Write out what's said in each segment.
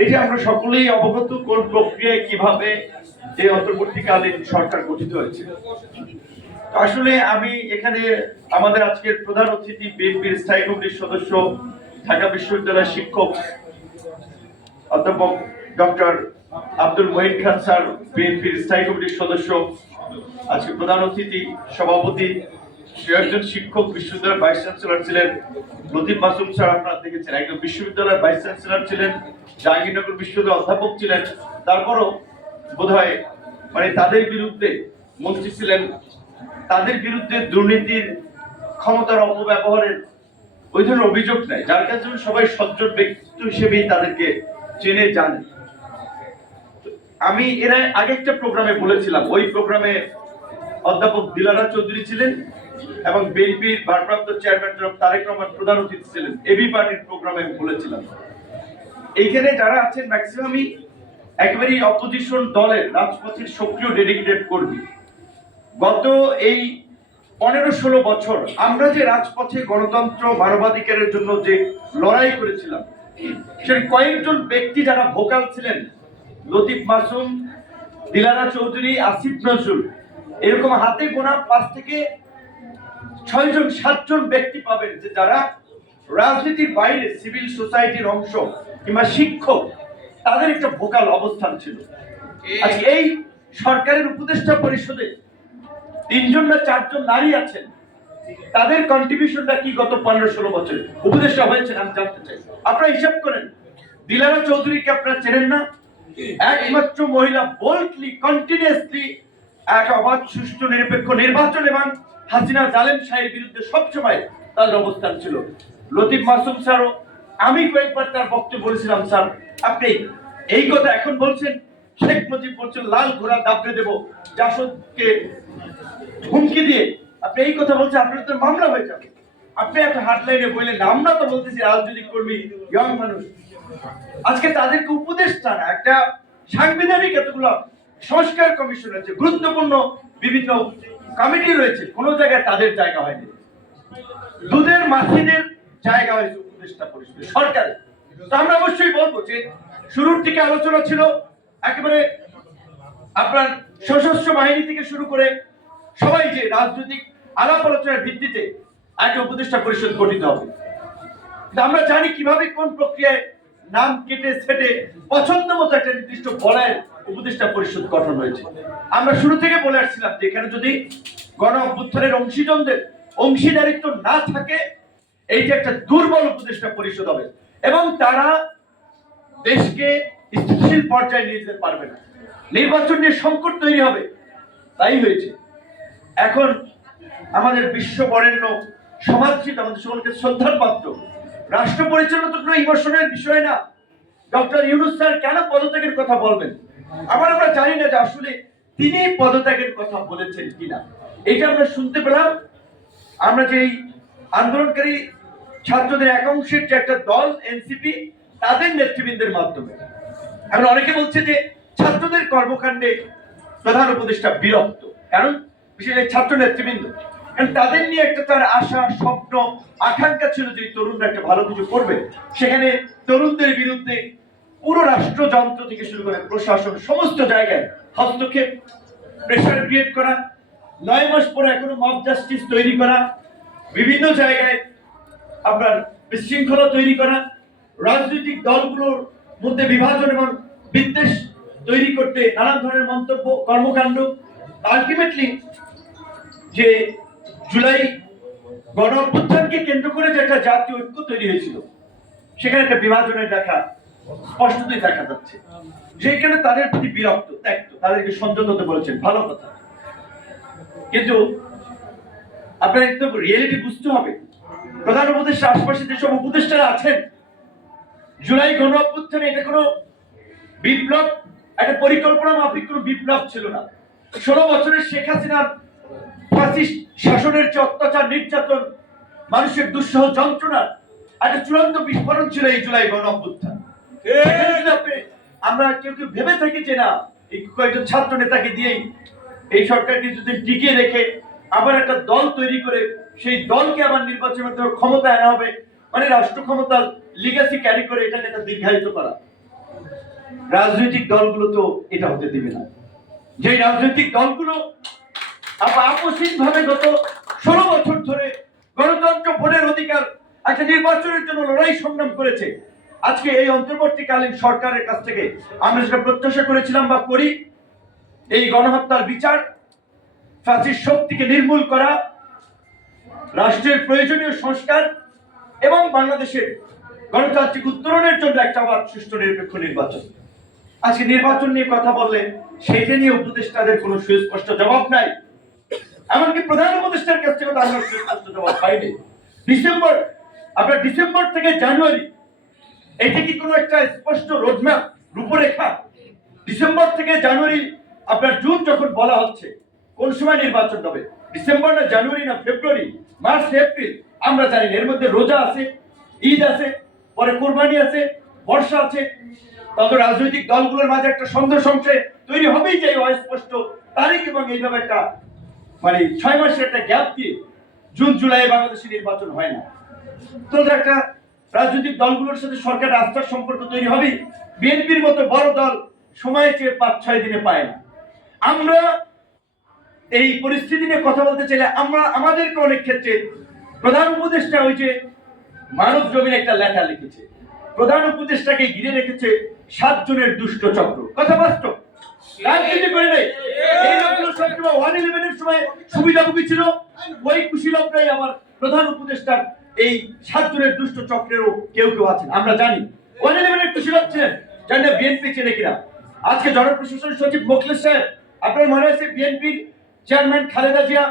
এই যে আমরা সকলেই অবগত কোন প্রক্রিয়ায় কীভাবে এই অন্তর্বর্তীকালীন সরকার গঠিত হয়েছে। আসলে আমি এখানে আমাদের আজকের প্রধান অতিথি বিএনপির স্থায়ী কমিটির সদস্য, ঢাকা বিশ্ববিদ্যালয়ের শিক্ষক অধ্যাপক ডক্টর আব্দুল মহিন খান স্যার, বিএনপির স্থায়ী কমিটির সদস্য, আজকে প্রধান অতিথি, সভাপতি সে একজন শিক্ষক বিশ্ববিদ্যালয়ের ভাইস চ্যান্সেলর ছিলেন। লতিফ মাসুম স্যার আপনারা দেখেছেন, একজন বিশ্ববিদ্যালয়ের ভাইস চ্যান্সেলর ছিলেন, জাহাঙ্গীরনগর বিশ্ববিদ্যালয়ের অধ্যাপক ছিলেন। তারপরও বোধহয় মানে তাদের বিরুদ্ধে মন্ত্রী ছিলেন। তাদের বিরুদ্ধে দুর্নীতির ক্ষমতার অপব্যবহারের ওই ধরনের অভিযোগ নাই। যার কাছে সবাই সজ্জন ব্যক্তিত্ব হিসেবেই তাদেরকে চেনে, জানে। আমি এর আগে একটা প্রোগ্রামে বলেছিলাম, ওই প্রোগ্রামে অধ্যাপক দিলারা চৌধুরী ছিলেন। এবং বিএনপির ভারপ্রাপ্ত চেয়ারম্যান জনাব তারেক রহমান প্রধান অতিথি ছিলেন। এবি পার্টির প্রোগ্রামে আমি বলেছিলাম। এইখানে যারা আছেন ম্যাক্সিমামই একেবারেই অপোজিশন দলের রাজপথের সক্রিয় ডেডিকেটেড কর্মী। গত এই পনেরো ষোলো বছর আমরা যে রাজপথে গণতন্ত্র মানবাধিকারের জন্য যে লড়াই করেছিলাম, সেই কয়েকজন ব্যক্তি যারা ভোকাল ছিলেন, লতিফ মাসুম, দিলারা চৌধুরী, আসিফ নজরুল, এরকম হাতে গোনা পাঁচ থেকে ছয়জন সাতজন ব্যক্তি পাবেন যে যারা রাজনীতির বাইরে সিভিল সোসাইটির অংশ কিংবা শিক্ষক, তাদের একটা ভোকাল অবস্থান ছিল। এই সরকারের উপদেষ্টা পরিষদে তিনজন না চারজন নারী আছেন, তাদের কন্ট্রিবিউশনটা কি গত পনেরো ষোলো বছর? উপদেষ্টা হয়েছেন, আমি জানতে চাই। আপনারা হিসাব করেন। দিলারা চৌধুরীকে আপনারা চেনেন না? একমাত্র মহিলা বোল্ডলি কন্টিনিউসলি এক অবাধ, সুষ্ঠু, নিরপেক্ষ নির্বাচন এবং হাসিনা জালেম শাহের বিরুদ্ধে সবসময় তাদের অবস্থান ছিল। লতিফ মাসুম স্যারও, আমি কয়েকবার তার বক্তব্য বলেছিলাম, স্যার, আপনি এই কথা এখন বলছেন, শেখ মুজিব বলছেন, লাল ঘোড়া দাবড়ে দেব, জাসদকে হুমকি দিয়ে। আপনি এই কথা বলছেন, আপনার তো মামলা হয়ে যাবে। আপনি একটা হাটলাইনে বললেন, আমরা তো বলতেছি, রাজনৈতিক কর্মী ইয়ং মানুষ। আজকে তাদেরকে উপদেষ্টা না একটা সাংবিধানিক এতগুলো সংস্কার কমিশন আছে, গুরুত্বপূর্ণ বিভিন্ন কমিটি রয়েছে, কোনো জায়গায় তাদের জায়গা হয়নি। দুধের মাছিদের জায়গা হয়েছে উপদেষ্টা পরিষদে সরকার তো আমরা অবশ্যই বলব যে শুরুর থেকে আলোচনা ছিল, একেবারে আপনার সশস্ত্র বাহিনী থেকে শুরু করে সবাই যে রাজনৈতিক আলাপ আলোচনার ভিত্তিতে একটা উপদেষ্টা পরিষদ গঠিত হবে। আমরা জানি কীভাবে কোন প্রক্রিয়ায় নাম কেটে সেটে পছন্দ মতো একটা নির্দিষ্ট বলয়ের উপদেষ্টা পরিষদ গঠন হয়েছে। আমরা শুরু থেকে বলে আসছিলাম যে এখানে যদি গণ অভ্যুত্থানের অংশীজনদের অংশীদারিত্ব না থাকে এই যে একটা দুর্বল উপদেষ্টা পরিষদ হবে এবং তারা দেশকে স্থিতিশীল পর্যায়ে নিয়ে যেতে পারবে না। নির্বাচন নিয়ে সংকট তৈরি হবে, তাই হয়েছে। এখন আমাদের বিশ্ব বরেণ্য সমাজচিত আমাদের সকলকে শ্রদ্ধার পাত্র রাষ্ট্র পরিচালনা তো কোনো ইমোশনের বিষয় না। ডক্টর ইউনুস স্যার কেন পদত্যাগের কথা বলবেন? আবার আমরা জানি না যে আসলে তিনি পদত্যাগের কথা বলেছেন কিনা। এটা আমরা শুনতে পেলাম। আমরা যে আন্দোলনকারী ছাত্রদের এক অংশের যে একটা দল এনসিপি তাদের নেতৃবৃন্দের মাধ্যমে। এখন অনেকে বলছে যে ছাত্রদের কর্মকাণ্ডে প্রধান উপদেষ্টা বিরক্ত। কারণ বিশেষ ছাত্র নেতৃবৃন্দ। কারণ তাদের নিয়ে একটা তার আশা, স্বপ্ন, আকাঙ্ক্ষা ছিল যে তরুণরা একটা ভালো কিছু করবে। সেখানে তরুণদের বিরুদ্ধে পুরো রাষ্ট্রযন্ত্র থেকে শুরু করে প্রশাসন, সমস্ত জায়গায় হস্তক্ষেপ প্রেশার ক্রিয়েট করা, নয় মাস পরে এখনও মব জাস্টিস তৈরি করা, বিভিন্ন জায়গায় আপনার বিশৃঙ্খলা তৈরি করা, রাজনৈতিক দলগুলোর মধ্যে বিভাজন এবং বিদ্বেষ তৈরি করতে নানান ধরনের মন্তব্য, কর্মকাণ্ড আলটিমেটলি যে জুলাই গণ অভ্যুত্থানকে কেন্দ্র করে যে একটা জাতীয় ঐক্য তৈরি হয়েছিল, সেখানে একটা বিভাজনের দেখা স্পষ্টতই দেখা যাচ্ছে। যেখানে তাদের প্রতি বিরক্ত ত্যাক্ত তাদেরকে সংযত হতে বলেছেন, ভালো কথা। কিন্তু আপনার একটু রিয়েলিটি বুঝতে হবে। প্রধান উপদেষ্টা আশপাশে যেসব উপদেষ্টারা আছেন, জুলাই গণ অভ্যুত্থানে এটা কোনো বিপ্লব, একটা পরিকল্পনা মাফিক কোনো বিপ্লব ছিল না। ষোলো বছরের শেখ হাসিনার শাসনের যে অত্যাচার, নির্যাতন, মানুষের দুঃসহ যন্ত্রণার একটা চূড়ান্ত বিস্ফোরণ ছিল এই জুলাই গণ অভ্যুত্থান। আমরা কেউ কেউ ভেবে থাকি যে না, এই কয়েকজন ছাত্র নেতাকে দিয়েই এই সরকারকে যদি টিকিয়ে রেখে আবার একটা দল তৈরি করে সেই দলকে আবার নির্বাচনের মাধ্যমে ক্ষমতা আনা হবে। মানে রাষ্ট্র ক্ষমতার লিগাসি ক্যারি করে এটা এটা দীর্ঘায়িত করা। রাজনৈতিক দলগুলো তো এটা হতে দিবে না। যে রাজনৈতিক দলগুলো আপসিক ভাবে গত ষোলো বছর ধরে গণতন্ত্র ভোটের অধিকার একটা নির্বাচনের জন্য লড়াই সংগ্রাম করেছে আজকে এই অন্তর্বর্তীকালীন সরকারের কাছ থেকে আমরা যেটা প্রত্যাশা করেছিলাম বা করি, এই গণহত্যার বিচার, ফাঁসির শক্তিকে নির্মূল করা, রাষ্ট্রের প্রয়োজনীয় সংস্কার এবং বাংলাদেশের গণতান্ত্রিক উত্তরণের জন্য একটা আবার সুষ্ঠু নিরপেক্ষ নির্বাচন। আজকে নির্বাচন নিয়ে কথা বললে সেইটা নিয়ে উপদেষ্টাদের কোনো সুস্পষ্ট জবাব নাই। এমনকি প্রধান উপদেষ্টার কাছ থেকে আমরা সুস্পষ্ট জবাব পাইনি ডিসেম্বর, আপনার ডিসেম্বর থেকে জানুয়ারি এটা কি কোনো একটা স্পষ্ট রোডম্যাপ, রূপরেখা? ডিসেম্বর থেকে জানুয়ারি, আপনার জুন যখন বলা হচ্ছে, কোন সময় নির্বাচন হবে? ডিসেম্বর না জানুয়ারি না ফেব্রুয়ারি? March, April? আমরা জানি এর মধ্যে রোজা আছে, ঈদ আছে, পরে কোরবানি আছে, বর্ষা আছে। তত রাজনৈতিক দলগুলোর মাঝে একটা সন্দেহ সংশয় তৈরি হবেই যে অস্পষ্ট তারিখ এবং এইভাবে একটা মানে ছয় মাসের একটা গ্যাপ দিয়ে জুন, জুলাই বাংলাদেশে নির্বাচন হয় না। তো একটা রাজনৈতিক দলগুলোর সাথে সরকারের আস্থার সম্পর্ক তৈরি হবে, বিএনপির মতো বড় দল সময় চেয়ে পাঁচ, ছয় দিনে পায় না। আমরা এই পরিস্থিতি নিয়ে কথা বলতে চাইলে আমরা, আমাদেরকে অনেক ক্ষেত্রে প্রধান উপদেষ্টা যে মানব জমির একটা লেখা লিখেছে। প্রধান উপদেষ্টাকে ঘিরে রেখেছে সাতজনের দুষ্ট চক্র। কথা বাস্তব। রাজনীতি করে নেই। এই লোকগুলো সবসময় ওয়ান ইলেভেনের সময় সুবিধাভোগী ছিল। ওই খুশি লোকরাই আমার প্রধান উপদেষ্টার এই সাতজনের দুষ্ট চক্রেরও কেউ কেউ আছেন, আমরা জানি। ওয়ান ইলেভেনের খুশি লোক জানি না বিএনপি চেনে কিনা। আজকে জনপ্রশাসন সচিব মোখলেস সাহেব, আপনার মনে আছে বিএনপির চেয়ারম্যান খালেদা জিয়া?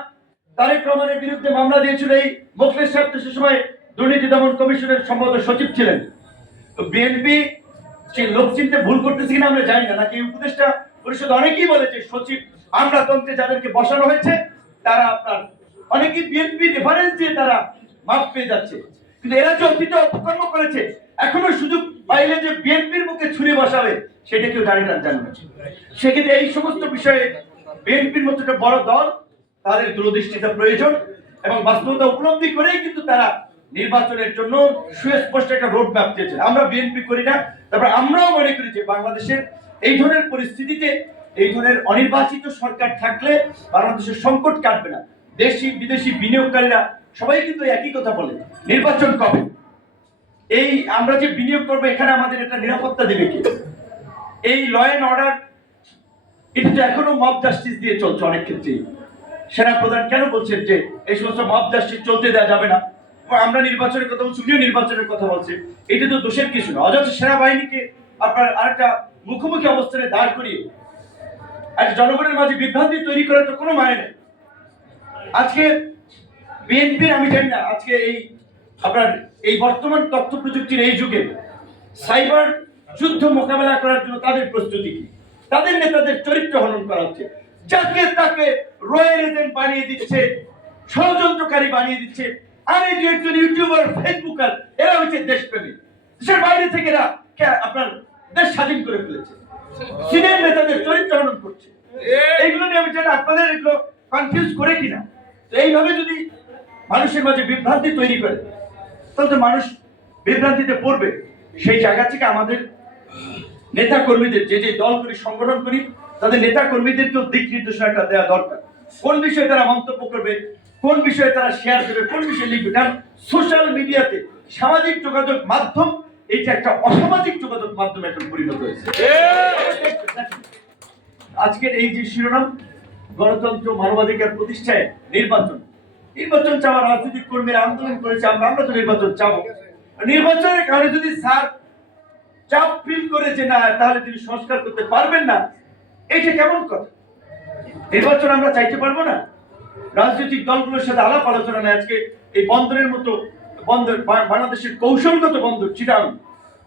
তারেক রহমানের বিরুদ্ধে মামলা দিয়েছিল এই মোখলেস সাহেব, তো সে সময় দুর্নীতি দমন কমিশনের সম্ভবত সচিব ছিলেন। বিএনপি যে লোক চিনতে ভুল করতেছি কিনা আমরা জানি না, নাকি উপদেষ্টা পরিষদ অনেকেই বলে যে সচিব আমরা তন্ত্রে যাদেরকে বসানো হয়েছে, তারা আপনার, অনেকেই বিএনপি রেফারেন্স দিয়ে তারা মাপ পেয়ে যাচ্ছে। কিন্তু এরা যে অতীতে অপকর্ম করেছে, এখনও সুযোগ পাইলে যে বিএনপির মুখে ছুরি বসাবে, সেটা কেউ জানে না। জানে সেক্ষেত্রে এই সমস্ত বিষয়ে বিএনপির মতো একটা বড় দল, তাদের দূরদৃষ্টিতা প্রয়োজন এবং বাস্তবতা উপলব্ধি করেই কিন্তু তারা নির্বাচনের জন্য সুস্পষ্ট একটা রোড ম্যাপ দিয়েছে আমরা বিএনপি করি না, তারপর আমরাও মনে করি যে বাংলাদেশের এই ধরনের পরিস্থিতিতে এই ধরনের অনির্বাচিত সরকার থাকলে বাংলাদেশের সংকট কাটবে না। দেশি বিদেশি বিনিয়োগকারীরা সবাই কিন্তু একই কথা বলে, নির্বাচন কবে? এই আমরা যে বিনিয়োগ করব, এখানে আমাদের এটা নিরাপত্তা দেবে কি? এই ল অ্যান্ড অর্ডার এটা তো এখনও মব জাস্টিস দিয়ে চলছে অনেক ক্ষেত্রেই। সেনা প্রধান কেন বলছেন যে এই সমস্ত মব জাস্টিস চলতে দেওয়া যাবে না? আমরা নির্বাচনের কথা বলছি, উনিও নির্বাচনের কথা বলছে এটা তো দোষের কিছু না। অযথা সেনাবাহিনীকে আপনার আরেকটা মুখোমুখি অবস্থানে দাঁড় করিয়ে, আজ জনগণের মাঝে বিভ্রান্তি তৈরি করার তো কোনো মানে নেই। আজকে বিএনপির আমি জানি না আজকে এই আপনার এই বর্তমান তথ্য প্রযুক্তির এই যুগে সাইবার যুদ্ধ মোকাবেলা করার জন্য তাদের প্রস্তুতি কি? তাদের নেতাদের চরিত্র হনন করা হচ্ছে। যাকে তাকে রয়্যাল এজেন্ট বানিয়ে দিচ্ছে ষড়যন্ত্রকারী বানিয়ে দিচ্ছে। আর এই দু একজন ইউটিউবার ফেসবুকার এরা হচ্ছে দেশপ্রেমী। দেশের বাইরে থেকে এরা কে- আপনার দেশ স্বাধীন করে ফেলেছে। সিনিয়র নেতাদের চরিত্র হনন করছে। এইগুলো নিয়ে আমি জানি আপনাদের এগুলো কনফিউজ করে কিনা? তো এইভাবে যদি মানুষের মাঝে বিভ্রান্তি তৈরি করে। তাহলে মানুষ বিভ্রান্তিতে পড়বে। সেই জায়গা থেকে আমাদের নেতা কর্মীদের যে যে দল করি, সংগঠন করি, তাদের নেতা কর্মীদেরকেও দিক নির্দেশনা একটা দেওয়া দরকার। কোন বিষয়ে তারা মন্তব্য করবে, কোন বিষয়ে তারা শেয়ার করবে কোন বিষয়ে লিখবে? কারণ সোশ্যাল মিডিয়াতে সামাজিক যোগাযোগ মাধ্যম, এইটা একটা অসামাজিক যোগাযোগ মাধ্যমে এখন পরিণত হয়েছে। আজকের এই যে শিরোনাম, গণতন্ত্র মানবাধিকার প্রতিষ্ঠায় নির্বাচন। নির্বাচন চাওয়া রাজনৈতিক কর্মীরা আন্দোলন করেছে, আমরা আমরা তো নির্বাচন চাবো। নির্বাচনের কারণে যদি স্যার চাপ ফিল করে যে না, তাহলে তিনি সংস্কার করতে পারবেন না এটা কেমন কথা? নির্বাচন আমরা চাইতে পারব না। রাজনৈতিক দলগুলোর সাথে আলাপ আলোচনা নেই আজকে, এই বন্দরের মতো বন্দর বাংলাদেশের কৌশলগত বন্দর চিটাং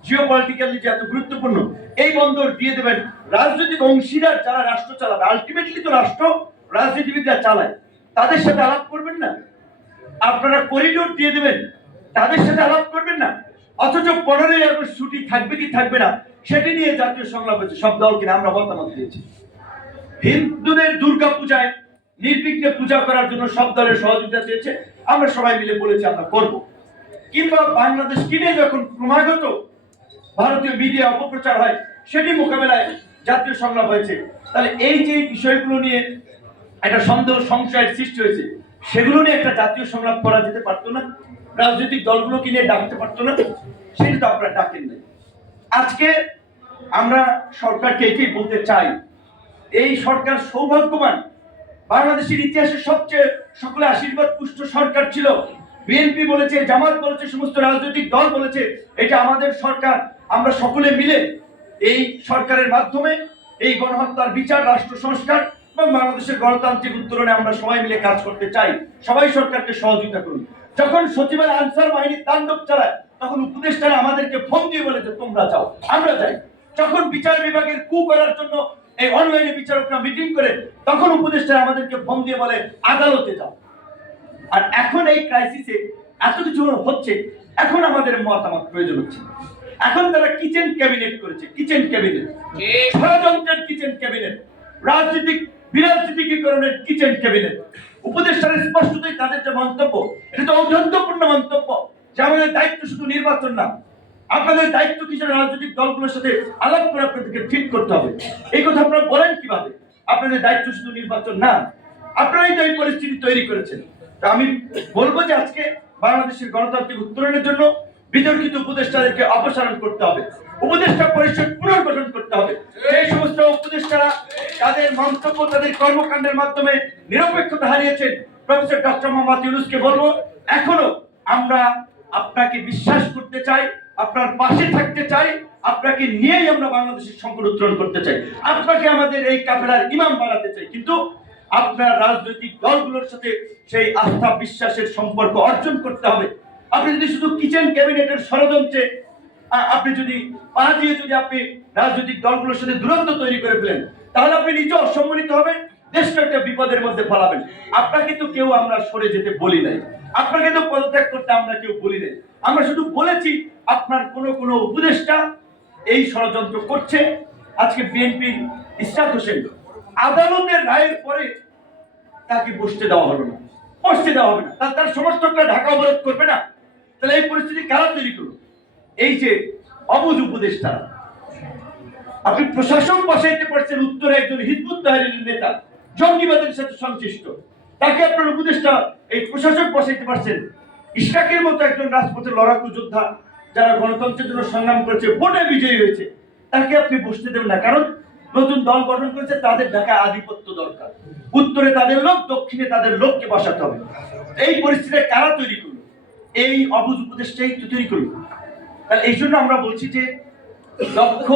জিও পলিটিক্যালি যে এত গুরুত্বপূর্ণ, এই বন্দর দিয়ে দেবেন রাজনৈতিক অংশীদার যারা রাষ্ট্র চালাবে। আলটিমেটলি তো রাষ্ট্র, রাজনীতিবিদরা চালায়। তাদের সাথে আলাপ করবেন না। আপনারা করিডোর দিয়ে দেবেন। তাদের সাথে আলাপ করবেন না। অথচ পনেরোই আগস্ট ছুটি থাকবে কি থাকবে না, সেটি নিয়ে জাতীয় সংলাপ হয়েছে। সব দলকে আমরা মতামত দিয়েছি। হিন্দুদের দুর্গা পূজায় নির্বিঘ্নে পূজা করার জন্য সব দলের সহযোগিতা চেয়েছে। আমরা সবাই মিলে বলেছি, আমরা করব। কিংবা বাংলাদেশ কিনে যখন ক্রমাগত ভারতীয় মিডিয়া অপপ্রচার হয়, সেটি মোকাবেলায় জাতীয় সংলাপ হয়েছে। তাহলে এই যে বিষয়গুলো নিয়ে একটা সন্দেহ, সংশয়ের সৃষ্টি হয়েছে। সেগুলো নিয়ে একটা জাতীয় সংলাপ করা যেতে পারতো না, রাজনৈতিক দলগুলোকে নিয়ে ডাকতে পারতো না, সেটা তো আপনারা ডাকেন নাই। আজকে আমরা সরকারকে এটাই বলতে চাই, এই সরকার সৌভাগ্যবান, বাংলাদেশের ইতিহাসে সবচেয়ে সকলে আশীর্বাদ পুষ্ট সরকার ছিল। বিএনপি বলেছে, জামাত বলেছে, সমস্ত রাজনৈতিক দল বলেছে, এটা আমাদের সরকার। আমরা সকলে মিলে এই সরকারের মাধ্যমে এই গণহত্যার বিচার, রাষ্ট্র সংস্কার বাংলাদেশের গণতান্ত্রিক উত্তরণে আমরা সবাই মিলে কাজ করতে চাই। সবাই সরকারকে সহযোগিতা করুন। যখন সচিবালয় আনসার বাহিনী তাণ্ডব চালায় তখন উপদেষ্টারা আমাদেরকে ফোন দিয়ে বলে যে তোমরা যাও আমরা যাই। যখন বিচার বিভাগের কু করার জন্য এই অনলাইনে বিচারকরা মিটিং করে তখন উপদেষ্টারা আমাদেরকে ফোন দিয়ে বলে আদালতে যাও। আর এখন এই ক্রাইসিসে এত কিছু হচ্ছে এখন আমাদের মতামত প্রয়োজন হচ্ছে। এখন তারা কিচেন ক্যাবিনেট করেছে কিচেন ক্যাবিনেট ষড়যন্ত্রের কিচেন ক্যাবিনেট রাজনৈতিক বিরাজনীতিকরণের কিচেন ক্যাবিনেট উপদেষ্টার স্পষ্টতই তাদের যে মন্তব্য, এটা তো ঔদ্ধত্যপূর্ণ মন্তব্য, যে আমাদের দায়িত্ব শুধু নির্বাচন না। আপনাদের দায়িত্ব কিছু রাজনৈতিক দলগুলোর সাথে আলাপ করে আপনাদেরকে ঠিক করতে হবে। এই কথা আপনারা বলেন কীভাবে? আপনাদের দায়িত্ব শুধু নির্বাচন না। আপনারাই তো এই পরিস্থিতি তৈরি করেছেন। তা আমি বলব যে আজকে বাংলাদেশের গণতান্ত্রিক উত্তরণের জন্য বিতর্কিত উপদেষ্টাদেরকে অপসারণ করতে হবে, উপদেষ্টা পরিষদ পুনর্গঠন করতে হবে। যে সমস্ত উপদেষ্টারা তাদের মন্তব্য, তাদের কর্মকাণ্ডের মাধ্যমে নিরপেক্ষতা হারিয়েছেন, প্রফেসর ডক্টর মোহাম্মদ ইউনুসকে বলব, এখনও আমরা আপনাকে বিশ্বাস করতে চাই, আপনার পাশে থাকতে চাই, আপনাকে নিয়েই আমরা বাংলাদেশের সংকট উত্তরণ করতে চাই। আপনাকে আমাদের এই কাফেলার ইমাম বানাতে চাই, কিন্তু আপনার রাজনৈতিক দলগুলোর সাথে সেই আস্থা বিশ্বাসের সম্পর্ক অর্জন করতে হবে। আপনি যদি শুধু কিচেন ক্যাবিনেটের ষড়যন্ত্রে আপনি যদি পা দিয়ে যদি আপনি রাজনৈতিক দলগুলোর সাথে দূরত্ব তৈরি করে ফেলেন, তাহলে আপনি নিজে অসম্মানিত হবেন, দেশটা একটা বিপদের মধ্যে ফেলাবেন। আপনাকে তো কেউ আমরা সরে যেতে বলি নাই। আপনাকে তো পদত্যাগ করতে আমরা কেউ বলি নাই। আমরা শুধু বলেছি, আপনার কোনো কোনো উপদেষ্টা এই ষড়যন্ত্র করছে। আজকে বিএনপির ইসরাত হোসেন আদালতের রায়ের পরে তাকে বসতে দেওয়া হলো না। বসতে দেওয়া হবে না। তার তার সমর্থকরা ঢাকা অবরোধ করবে না। তাহলে এই পরিস্থিতি কারা তৈরি করল? এই যে অবুজ উপদেষ্টা। আপনি প্রশাসন বসাইতে পারছেন উত্তরে একজন হিজবুত তাহরিরের নেতা, জঙ্গিবাদের সাথে সংশ্লিষ্ট। তাকে আপনার উপদেষ্টা এই প্রশাসক বসাইতে পারছেন। ইশরাকের মতো একজন রাজপথের লড়াকু যোদ্ধা যারা গণতন্ত্রের জন্য সংগ্রাম করেছে, ভোটে বিজয়ী হয়েছে, তাকে আপনি বসতে দেবেন না। কারণ নতুন দল গঠন করেছে, তাদের ঢাকায় আধিপত্য দরকার। উত্তরে তাদের লোক, দক্ষিণে তাদের লোককে বসাতে হবে। এই পরিস্থিতি কারা তৈরি করল? এই অবুজ উপদেশটাই তো তৈরি করল তাহলে এই জন্য আমরা বলছি যে দক্ষ,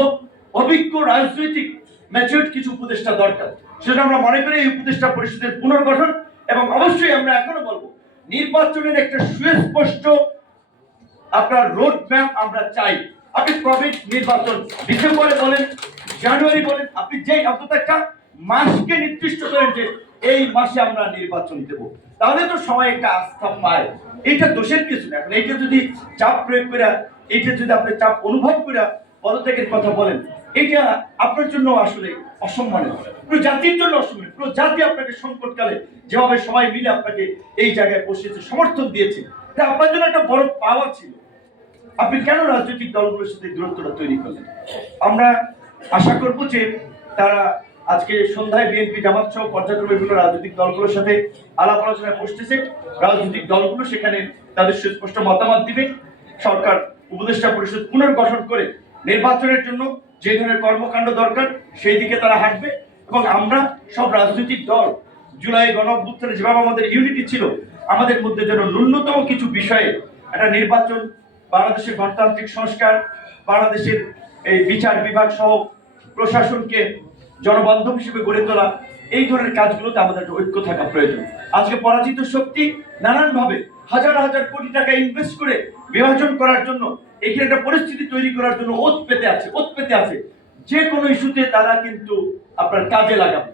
অভিজ্ঞ, রাজনৈতিক ম্যাচিউর কিছু উপদেষ্টা দরকার। সেটা আমরা মনে করি এই উপদেষ্টা পরিষদের পুনর্গঠন এবং অবশ্যই আমরা এখনও বলব, নির্বাচনের একটা সুস্পষ্ট আপনার রোড ম্যাপ আমরা চাই। আপনি কবে নির্বাচন? ডিসেম্বরে বলেন, জানুয়ারি বলেন, আপনি যেই অন্তত একটা মাসকে নির্দিষ্ট করেন যে এই মাসে আমরা নির্বাচন দেব। তাহলে তো সবাই একটা আস্থা পায়। এটা দোষের কিছু না। এখন এইটা যদি চাপ প্রয়োগ করে এইটা যদি আপনি চাপ অনুভব করে পদত্যাগের কথা বলেন, এটা আপনার জন্য আসলে অসম্মানের পুরো জাতির জন্য অসম্মানের পুরো জাতি আপনাকে সংকটকালে যেভাবে সবাই মিলে আপনাকে এই জায়গায় বসিয়েছে, সমর্থন দিয়েছে এটা আপনার জন্য একটা বড় পাওয়া ছিল। আপনি কেন রাজনৈতিক দলগুলোর সাথে দূরত্বটা তৈরি করলেন? আমরা আশা করব যে তারা আজকে সন্ধ্যায় বিএনপি জামাত সহ পর্যায়ক্রমে বিভিন্ন রাজনৈতিক দলগুলোর সাথে আলাপ আলোচনায় বসতেছে। রাজনৈতিক দলগুলো সেখানে তাদের সুস্পষ্ট মতামত দিবে। সরকার, উপদেষ্টা পরিষদ পুনর্গঠন করে নির্বাচনের জন্য যে ধরনের কর্মকাণ্ড দরকার, সেই দিকে তারা হাঁটবে এবং আমরা সব রাজনৈতিক দল জুলাই গণ অভ্যুত্থানে যেভাবে আমাদের ইউনিটি ছিল, আমাদের মধ্যে যেন ন্যূনতম কিছু বিষয়ে একটা নির্বাচন, বাংলাদেশের গণতান্ত্রিক সংস্কার, বাংলাদেশের এই বিচার বিভাগ সহ প্রশাসনকে জনবান্ধব হিসেবে গড়ে তোলা এই ধরনের কাজগুলোতে আমাদের ঐক্য থাকা প্রয়োজন। আজকে পরাজিত শক্তি নানানভাবে হাজার হাজার কোটি টাকা ইনভেস্ট করে বিভাজন করার জন্য, এখানে একটা পরিস্থিতি তৈরি করার জন্য ওত পেতে আছে, ওত পেতে আছে। যে কোনো ইস্যুতে তারা কিন্তু আপনার কাজে লাগাবে।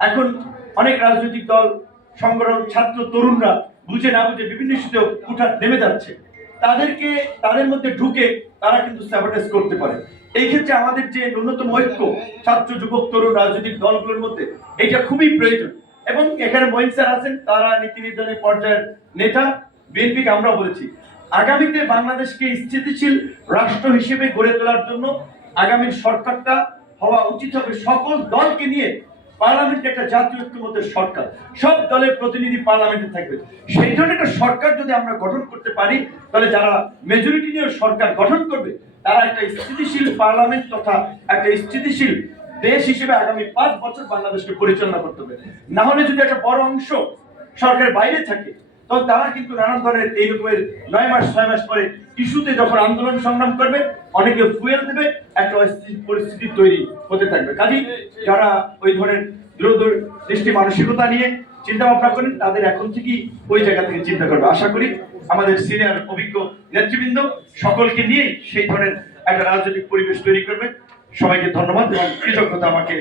এখন অনেক রাজনৈতিক দল, সংগঠন, ছাত্র, তরুণরা বুঝে না বুঝে বিভিন্ন ইস্যুতে উঠার নেমে যাচ্ছে। তাদেরকে, তাদের মধ্যে ঢুকে তারা কিন্তু স্যাবোটেজ করতে পারে। এই ক্ষেত্রে আমাদের যে ন্যূনতম ঐক্য, ছাত্র, যুবক, তরুণ রাজনৈতিক দলগুলোর মধ্যে, এটা খুবই প্রয়োজন। এবং এখানে মহিম স্যার আছেন, তারা নীতি নির্ধারণের পর্যায়ের নেতা বিএনপিকে আমরা বলেছি। আগামীতে বাংলাদেশকে স্থিতিশীল রাষ্ট্র হিসেবে গড়ে তোলার জন্য আগামী সরকারটা হওয়া উচিত হবে। সকল দলকে নিয়ে পার্লামেন্টে একটা জাতীয় ঐক্যমতের সরকার। সব দলের প্রতিনিধি পার্লামেন্টে থাকবে। সেই ধরনের একটা সরকার যদি আমরা গঠন করতে পারি, তাহলে যারা মেজরিটি নিয়ে সরকার গঠন করবে, তারা একটা স্থিতিশীল পার্লামেন্ট তথা একটা স্থিতিশীল দেশ হিসেবে আগামী পাঁচ বছর বাংলাদেশকে পরিচালনা করতে হবে। না হলে যদি একটা বড় অংশ সরকারের বাইরে থাকে তখন তারা কিন্তু নানান ধরনের এই রকমের নয় মাস, ছয় মাস পরে ইস্যুতে যখন আন্দোলন সংগ্রাম করবে, অনেকে ফুয়েল দেবে, একটা অস্থির পরিস্থিতি তৈরি হতে থাকবে। কাজেই যারা ওই ধরনের দূরদূর দৃষ্টি মানসিকতা নিয়ে চিন্তা ভাবনা করেন, তাদের এখন থেকেই ওই জায়গা থেকে চিন্তা করবে। আশা করি আমাদের সিনিয়র অভিজ্ঞ নেতৃবৃন্দ সকলকে নিয়ে সেই ধরনের একটা রাজনৈতিক পরিবেশ তৈরি করবে। সবাইকে ধন্যবাদ এবং কৃতজ্ঞতা আমাকে